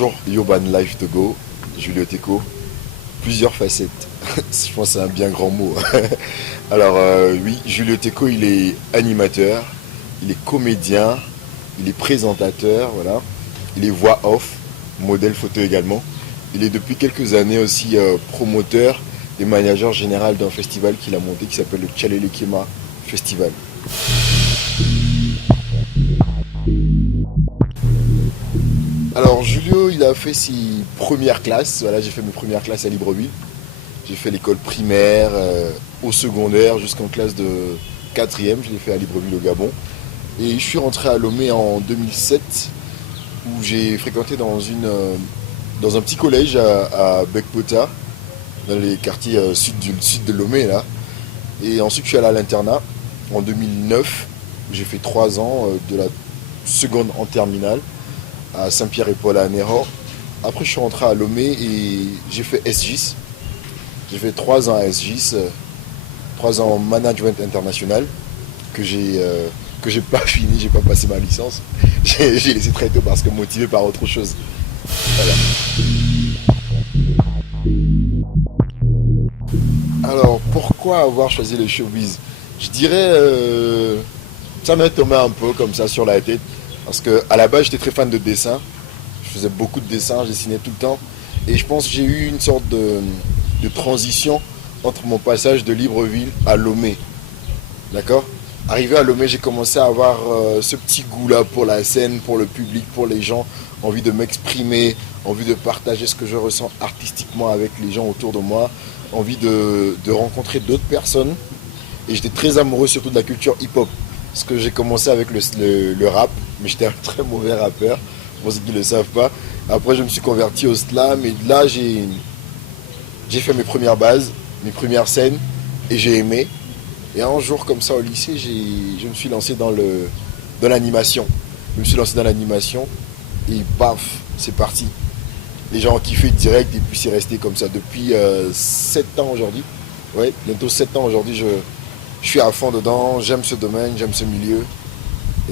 Bonjour, Urban Life Togo, Julio Teco, plusieurs facettes. Je pense que c'est un bien grand mot. Alors oui, Julio Teco, il est animateur, il est comédien, il est présentateur, voilà. Il est voix off, modèle photo également. Il est depuis quelques années aussi promoteur et manager général d'un festival qu'il a monté qui s'appelle le Tchalelekema Festival. Alors Julio, il a fait ses premières classes. Voilà, j'ai fait mes premières classes à Libreville. J'ai fait l'école primaire, au secondaire, jusqu'en classe de 4e. Je l'ai fait à Libreville au Gabon. Et je suis rentré à Lomé en 2007, où j'ai fréquenté dans un petit collège à Bekpota, dans les quartiers sud de Lomé là. Et ensuite je suis allé à l'internat en 2009, où j'ai fait 3 ans de la seconde en terminale à Saint-Pierre-et-Paul à Néro. Après je suis rentré à Lomé et j'ai fait SGIS. J'ai fait 3 ans à SGIS, 3 ans en management international que j'ai pas fini, j'ai pas passé ma licence. J'ai laissé très tôt parce que motivé par autre chose. Voilà. Alors pourquoi avoir choisi le showbiz? Je dirais ça m'est tombé un peu comme ça sur la tête. Parce qu'à la base j'étais très fan de dessin. Je faisais beaucoup de dessins, je dessinais tout le temps. Et je pense que j'ai eu une sorte de transition entre mon passage de Libreville à Lomé. D'accord? Arrivé à Lomé, j'ai commencé à avoir ce petit goût-là pour la scène, pour le public, pour les gens, envie de m'exprimer, envie de partager ce que je ressens artistiquement avec les gens autour de moi, envie de rencontrer d'autres personnes. Et j'étais très amoureux surtout de la culture hip-hop. Parce que j'ai commencé avec le rap, mais j'étais un très mauvais rappeur, pour ceux qui ne le savent pas. Après, je me suis converti au slam et là, j'ai fait mes premières bases, mes premières scènes, et j'ai aimé. Et un jour, comme ça, au lycée, je me suis lancé dans l'animation. Je me suis lancé dans l'animation, et paf, c'est parti. Les gens ont kiffé direct, et puis c'est resté comme ça depuis 7 ans aujourd'hui. Ouais, bientôt 7 ans aujourd'hui, je suis à fond dedans, j'aime ce domaine, j'aime ce milieu.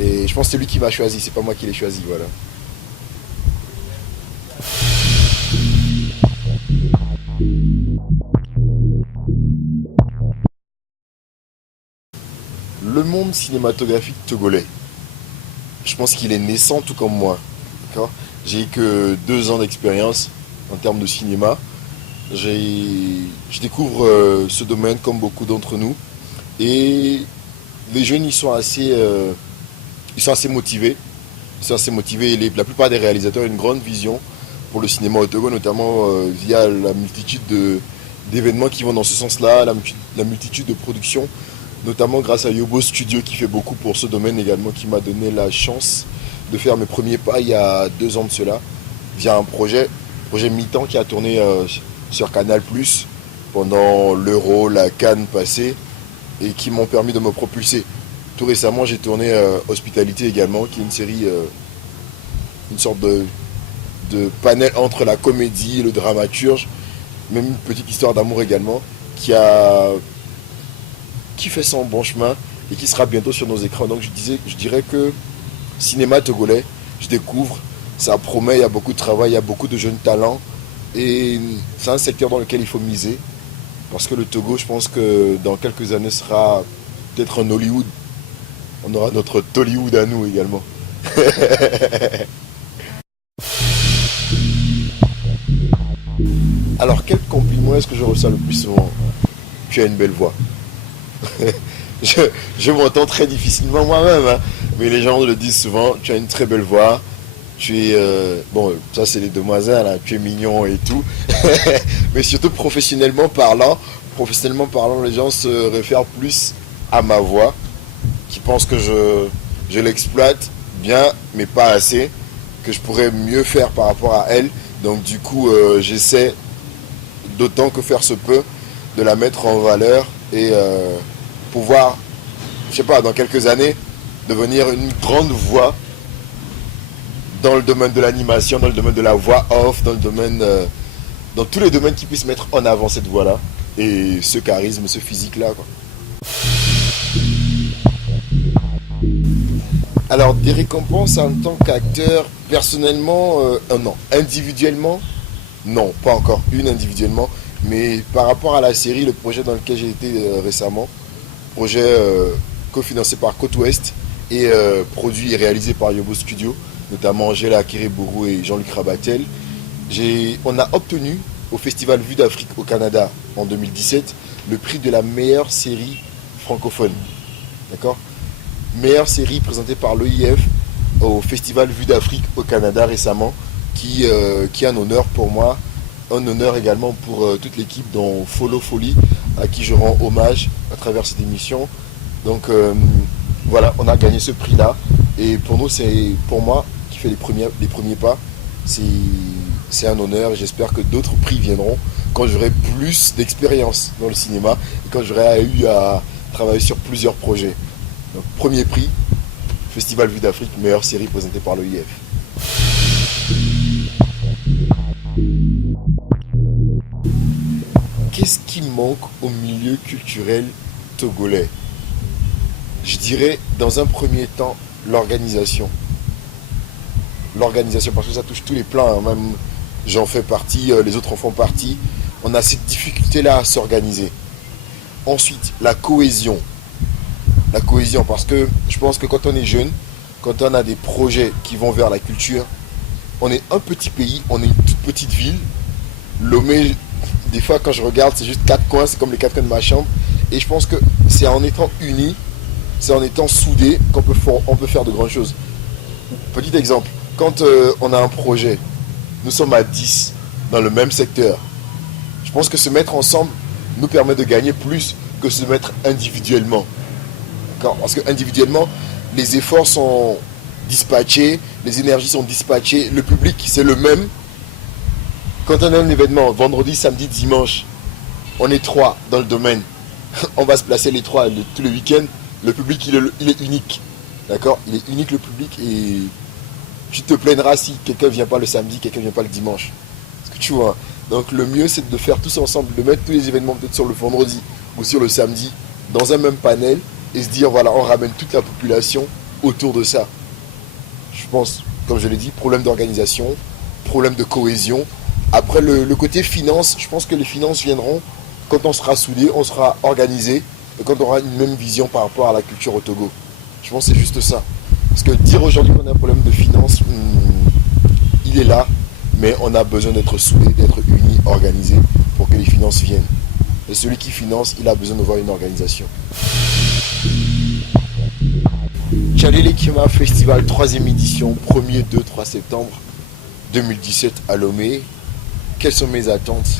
Et je pense que c'est lui qui m'a choisi, c'est pas moi qui l'ai choisi, voilà. Le monde cinématographique togolais, je pense qu'il est naissant tout comme moi. D'accord. J'ai que 2 ans d'expérience en termes de cinéma. Je découvre ce domaine comme beaucoup d'entre nous. Et les jeunes, ils sont assez motivés. Ils sont assez motivés. Et la plupart des réalisateurs ont une grande vision pour le cinéma au Togo, notamment via la multitude d'événements qui vont dans ce sens-là, la multitude de productions, notamment grâce à Yobo Studio qui fait beaucoup pour ce domaine également, qui m'a donné la chance de faire mes premiers pas il y a 2 ans de cela, via un projet mi-temps qui a tourné sur Canal+, pendant l'Euro, la Cannes passée, et qui m'ont permis de me propulser. Tout récemment, j'ai tourné Hospitalité également, qui est une série, une sorte de panel entre la comédie et le dramaturge, même une petite histoire d'amour également, qui fait son bon chemin et qui sera bientôt sur nos écrans. Donc je dirais que cinéma togolais, je découvre, ça promet, il y a beaucoup de travail, il y a beaucoup de jeunes talents et c'est un secteur dans lequel il faut miser parce que le Togo, je pense que dans quelques années sera peut-être un Hollywood. On aura notre Tollywood à nous également. Alors quel compliment est-ce que je reçois le plus souvent? Tu as une belle voix. je m'entends très difficilement moi-même, hein, mais les gens le disent souvent, tu as une très belle voix, tu es... bon, ça c'est les demoiselles, hein, tu es mignon et tout, mais surtout professionnellement parlant, les gens se réfèrent plus à ma voix, qui pensent que je l'exploite bien, mais pas assez, que je pourrais mieux faire par rapport à elle, donc du coup j'essaie, d'autant que faire se peut, de la mettre en valeur et pouvoir, je sais pas, dans quelques années, devenir une grande voix dans le domaine de l'animation, dans le domaine de la voix off, dans tous les domaines qui puissent mettre en avant cette voix-là et ce charisme, ce physique-là, quoi. Alors, des récompenses en tant qu'acteur, personnellement, non. Individuellement, non, pas encore une individuellement. Mais par rapport à la série, le projet dans lequel j'ai été récemment, projet cofinancé par Côte Ouest et produit et réalisé par Yobo Studio, notamment Angela Akere-Bourou et Jean-Luc Rabatel, on a obtenu au Festival Vue d'Afrique au Canada en 2017 le prix de la meilleure série francophone. D'accord? Meilleure série présentée par l'OIF au Festival Vue d'Afrique au Canada récemment, qui est un honneur pour moi, un honneur également pour toute l'équipe dont Follow Folly, à qui je rends hommage à travers cette émission. Donc voilà, on a gagné ce prix-là. Et pour nous, pour moi, qui fait les premiers pas, c'est un honneur et j'espère que d'autres prix viendront quand j'aurai plus d'expérience dans le cinéma et quand j'aurai eu à travailler sur plusieurs projets. Donc, premier prix, Festival Vue d'Afrique, meilleure série présentée par l'OIF. Qu'est-ce qui manque au milieu culturel togolais? Je dirais, dans un premier temps, l'organisation. L'organisation, parce que ça touche tous les plans, hein. Même j'en fais partie, les autres en font partie. On a cette difficulté-là à s'organiser. Ensuite, la cohésion. La cohésion, parce que je pense que quand on est jeune, quand on a des projets qui vont vers la culture, on est un petit pays, on est une toute petite ville. Lomé, des fois quand je regarde, c'est juste 4 coins, c'est comme les 4 coins de ma chambre. Et je pense que c'est en étant unis, c'est en étant soudés qu'on peut faire de grandes choses. Petit exemple, quand on a un projet, nous sommes à 10 dans le même secteur. Je pense que se mettre ensemble nous permet de gagner plus que se mettre individuellement. Parce que individuellement, les efforts sont dispatchés, les énergies sont dispatchées, le public c'est le même. Quand on a un événement, vendredi, samedi, dimanche, on est 3 dans le domaine. On va se placer les 3 tout le week-end. Le public il est unique. D'accord? Il est unique le public et tu te plaindras si quelqu'un ne vient pas le samedi, quelqu'un ne vient pas le dimanche. Est-ce que tu vois? Donc le mieux c'est de faire tous ensemble, de mettre tous les événements peut-être sur le vendredi ou sur le samedi dans un même panel et se dire voilà, on ramène toute la population autour de ça. Je pense, comme je l'ai dit, problème d'organisation, problème de cohésion. Après le côté finance, je pense que les finances viendront quand on sera soudé, on sera organisé et quand on aura une même vision par rapport à la culture au Togo. Je pense que c'est juste ça. Parce que dire aujourd'hui qu'on a un problème de finances, il est là, mais on a besoin d'être soudés, d'être unis, organisés pour que les finances viennent. Et celui qui finance, il a besoin de voir une organisation. Tchalele Kima Festival 3e édition, 1er, 2, 3 septembre 2017 à Lomé. Quelles sont mes attentes?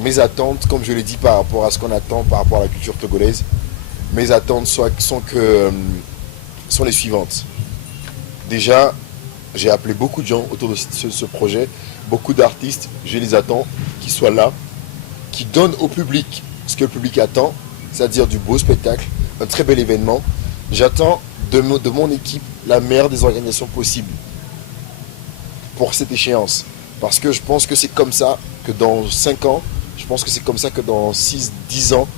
Mes attentes, comme je l'ai dit par rapport à ce qu'on attend, par rapport à la culture togolaise, mes attentes sont les suivantes. Déjà, j'ai appelé beaucoup de gens autour de ce projet, beaucoup d'artistes, je les attends, qui soient là, qui donnent au public ce que le public attend, c'est-à-dire du beau spectacle, un très bel événement. J'attends de mon équipe la meilleure des organisations possibles pour cette échéance. Parce que je pense que c'est comme ça que dans 5 ans, je pense que c'est comme ça que dans 6-10 ans,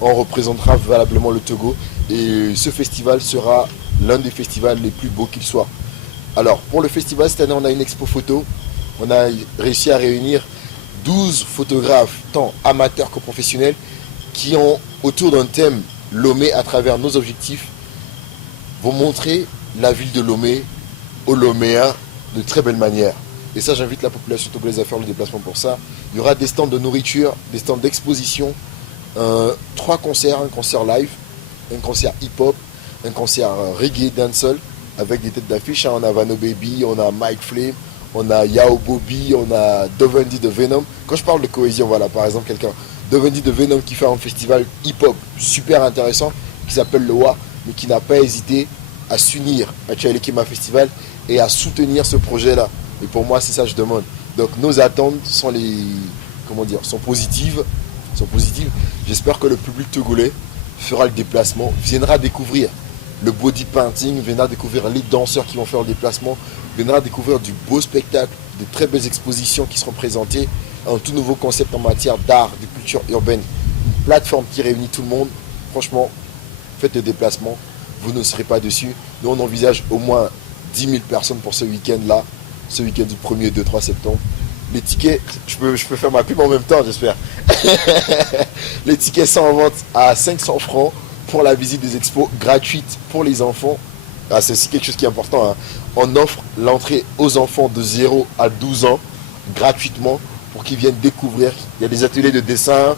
on représentera valablement le Togo. Et ce festival sera l'un des festivals les plus beaux qu'il soit. Alors, pour le festival, cette année, on a une expo photo. On a réussi à réunir 12 photographes, tant amateurs que professionnels, qui ont, autour d'un thème Lomé, à travers nos objectifs, vont montrer la ville de Lomé aux Loméens de très belle manière. Et ça, j'invite la population togolaise à faire le déplacement pour ça. Il y aura des stands de nourriture, des stands d'exposition, 3 concerts, un concert live, un concert hip-hop, un concert reggae, dancehall, avec des têtes d'affiche. On a Vano Baby, on a Mike Flame, on a Yao Bobby, on a Dovendi de Venom. Quand je parle de cohésion, voilà, par exemple, quelqu'un, Dovendi de Venom qui fait un festival hip-hop super intéressant, qui s'appelle le WA, mais qui n'a pas hésité à s'unir à Tchalele Kima Festival et à soutenir ce projet-là. Et pour moi, c'est ça que je demande. Donc nos attentes sont sont positives. J'espère que le public togolais fera le déplacement, viendra découvrir le body painting, viendra découvrir les danseurs qui vont faire le déplacement, viendra découvrir du beau spectacle, de très belles expositions qui seront présentées, un tout nouveau concept en matière d'art, de culture urbaine, une plateforme qui réunit tout le monde. Franchement, faites le déplacement, vous ne serez pas dessus. Nous, on envisage au moins 10 000 personnes pour ce week-end-là, ce week-end du 1er et 2-3 septembre. Les tickets, je peux faire ma pub en même temps, j'espère. Les tickets sont en vente à 500 francs pour la visite des expos gratuite pour les enfants. Ah, c'est aussi quelque chose qui est important, hein. On offre l'entrée aux enfants de 0 à 12 ans gratuitement pour qu'ils viennent découvrir. Il y a des ateliers de dessin,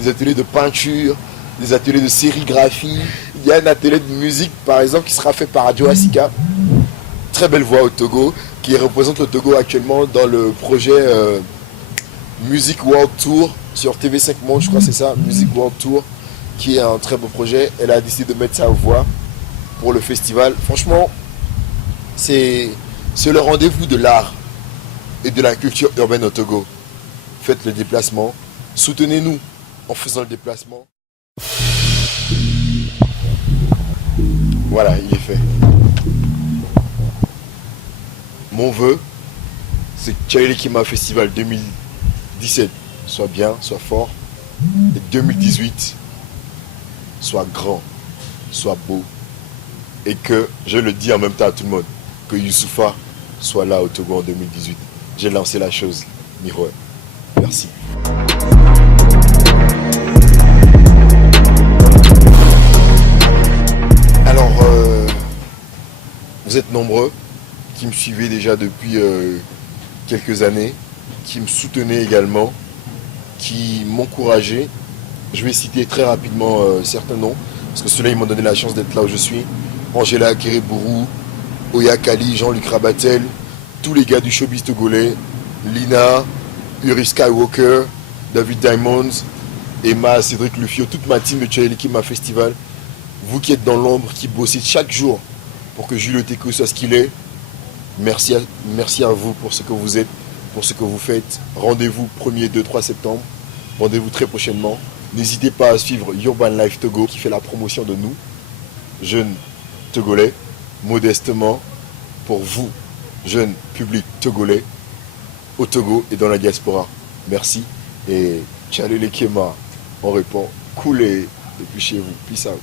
des ateliers de peinture, des ateliers de sérigraphie. Il y a un atelier de musique, par exemple, qui sera fait par Joe Asika. Très belle voix au Togo, qui représente le Togo actuellement dans le projet Music World Tour sur TV5 Monde, je crois que c'est ça, Music World Tour, qui est un très beau projet. Elle a décidé de mettre sa voix pour le festival. Franchement, c'est le rendez-vous de l'art et de la culture urbaine au Togo. Faites le déplacement, soutenez-nous en faisant le déplacement. Voilà, il est fait. Mon vœu, c'est que Tchaïli Kima Festival 2017 soit bien, soit fort, et 2018 soit grand, soit beau, et que, je le dis en même temps à tout le monde, que Youssoupha soit là au Togo en 2018. J'ai lancé la chose, Miroir. Merci. Alors, vous êtes nombreux qui me suivaient déjà depuis quelques années, qui me soutenaient également, qui m'encourageaient. Je vais citer très rapidement certains noms, parce que ceux-là, ils m'ont donné la chance d'être là où je suis. Angela Akere-Bourou, Oya Kali, Jean-Luc Rabatel, tous les gars du showbiz togolais, Lina, Uri Skywalker, David Diamonds, Emma, Cédric Lufio, toute ma team de Tchaïli Kima Festival. Vous qui êtes dans l'ombre, qui bossez chaque jour pour que Jules Oteko soit ce qu'il est, merci à vous pour ce que vous êtes, pour ce que vous faites. Rendez-vous 1er, 2, 3 septembre. Rendez-vous très prochainement. N'hésitez pas à suivre Urban Life Togo qui fait la promotion de nous, jeunes Togolais, modestement, pour vous, jeunes publics togolais, au Togo et dans la diaspora. Merci. Et Tchaïli Kima, on répond, coulez depuis chez vous. Peace out.